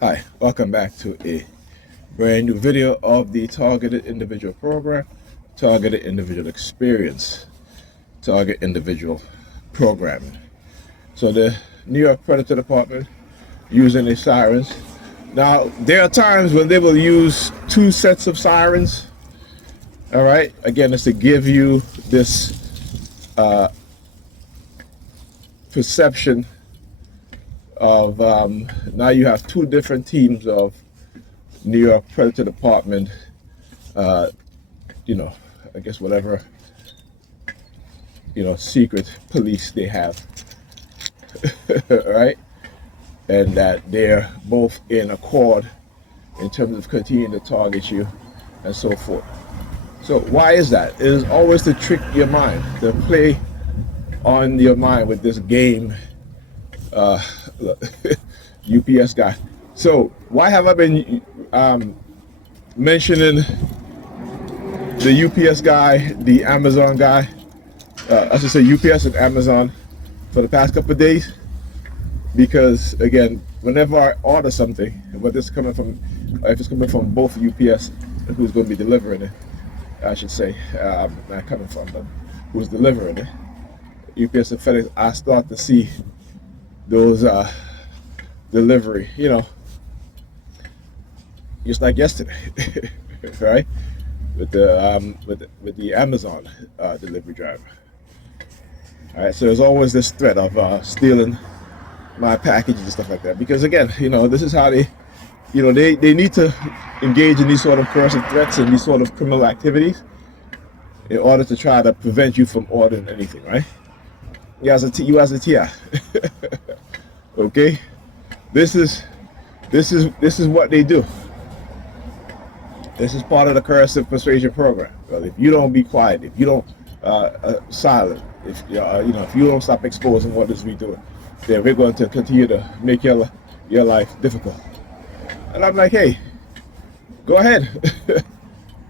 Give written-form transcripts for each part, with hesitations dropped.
Hi, welcome back to a brand new video of the Targeted Individual Program, Targeted Individual Experience, Target Individual Programming. So the New York Predator Department using the sirens. Now, there are times when they will use two sets of sirens. All right, again, it's to give you this perception of now you have two different teams of New York Predator Department, uh, I guess whatever, secret police they have, right? And that they're both in accord in terms of continuing to target you and so forth. So why is that? It is always to trick your mind, to play on your mind with this game, UPS guy. So why have I been mentioning the UPS guy, the Amazon guy? I should say UPS and Amazon for the past couple of days, because again, whenever I order something, whether it's coming from, if it's coming from both UPS, who's going to be delivering it, I should say, not coming from, but who's delivering it, UPS and FedEx, I start to see those delivery, just like yesterday, right? With the Amazon delivery driver. All right, so there's always this threat of stealing my packages and stuff like that. Because again, this is how they, they need to engage in these sort of coercive threats and these sort of criminal activities in order to try to prevent you from ordering anything, right? You as a TI. Okay, this is what they do. This is part of the coercive persuasion program. Well, if you don't be quiet, if you don't silent, if if you don't stop exposing what is we doing, then we're going to continue to make your life difficult. And I'm like, hey, go ahead,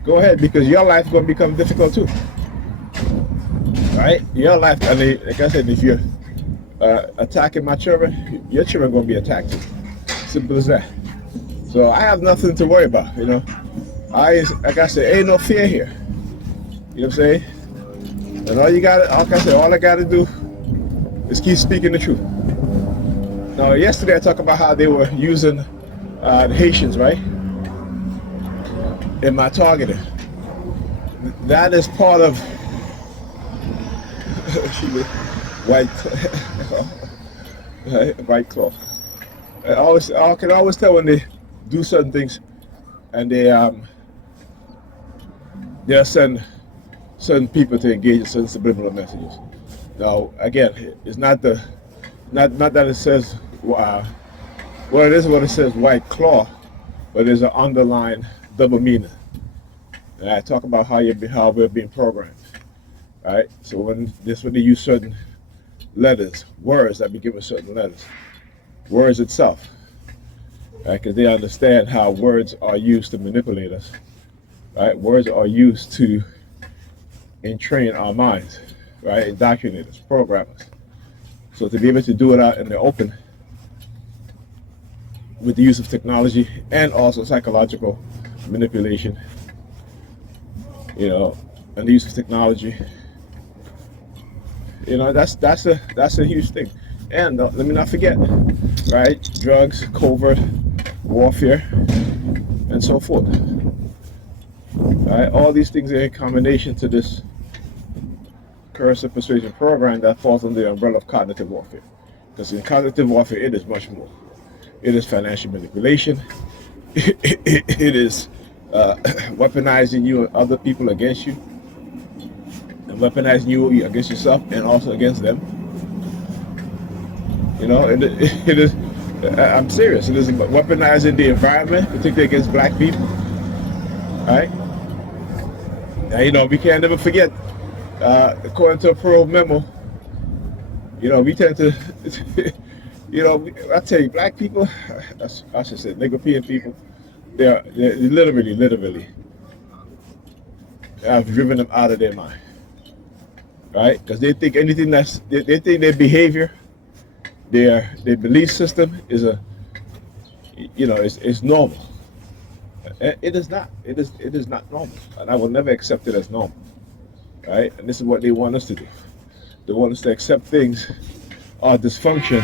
go ahead, because your life is going to become difficult too. Right? Your life, I mean, like I said, if you're attacking my children, your children are going to be attacked too. Simple as that. So I have nothing to worry about, like I said, ain't no fear here. You know what I'm saying? And all I gotta do is keep speaking the truth. Now, yesterday I talked about how they were using the Haitians, right, in my targeting. That is part of white white claw. I can always tell when they do certain things, and they'll send certain people to engage in certain subliminal messages. Now, again, it's not that it says well, it is what it says, white claw, but there's an underlying double meaning. And I talk about how we're being programmed, right? So when they use certain letters, words that be given certain letters, words itself, right? Because they understand how words are used to manipulate us, right? Words are used to entrain our minds, right? Indoctrinate us, program us. So to be able to do it out in the open with the use of technology and also psychological manipulation, and the use of technology, that's a huge thing. And let me not forget, right? Drugs, covert warfare, and so forth. Right? All these things are in combination to this coercive persuasion program that falls under the umbrella of cognitive warfare. Because in cognitive warfare, it is much more. It is financial manipulation. It is weaponizing you and other people against you, and weaponizing you against yourself and also against them. It is. I'm serious. It is weaponizing the environment, particularly against black people. Right? Now, we can't never forget. According to a parole memo, we tend to, I tell you, black people, I should say, European people, they're literally, have driven them out of their mind, right? Because they think anything they think their behavior, their belief system is it's normal. It is not. It is not normal, and I will never accept it as normal. Right? And this is what they want us to do. They want us to accept things, our dysfunction,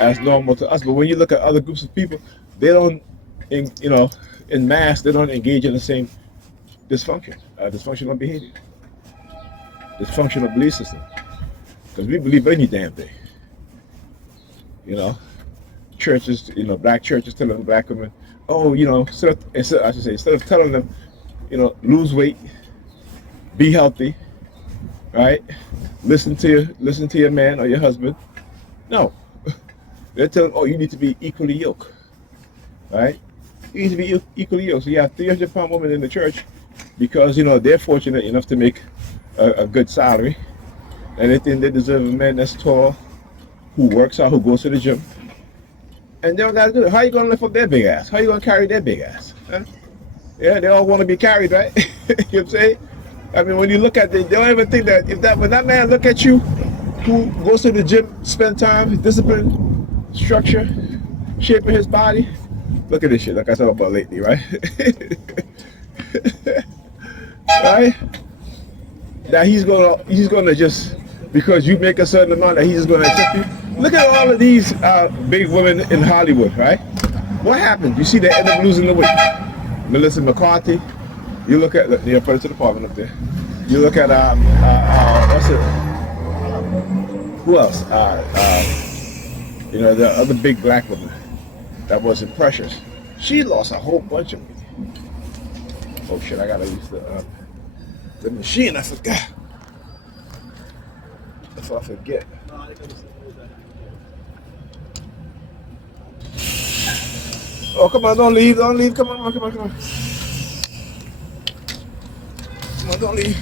as normal to us. But when you look at other groups of people, they don't, in mass, they don't engage in the same dysfunctional behavior, dysfunctional belief system. Because we believe any damn thing. You know, churches, black churches telling black women, oh, instead of telling them, lose weight, be healthy, right? Listen to your man or your husband. No, they're telling, oh, you need to be equally yoked, right? You need to be equally yoked. So you have 300-pound women in the church because they're fortunate enough to make a good salary, and they think they deserve a man that's tall, who works out, who goes to the gym, and they don't got to do it. How are you going to lift up their big ass? How are you going to carry their big ass? Huh? Yeah, they all want to be carried, right? You know what I'm saying? I mean, when you look at it, they don't even think that when that man look at you, who goes to the gym, spend time, discipline, structure, shaping his body. Look at this shit, like I said about lately, right? Right? That he's gonna just, because you make a certain amount, that he's just gonna accept you. Look at all of these big women in Hollywood, right? What happened? You see, they end up losing the weight. Melissa McCarthy. You look at the Predator Department up there. You look at what's it? Who else? The other big black woman that wasn't Precious. She lost a whole bunch of weight. Oh shit! I gotta use the machine. I forgot. If I forget. Oh, come on, don't leave, come on. Come on, don't leave.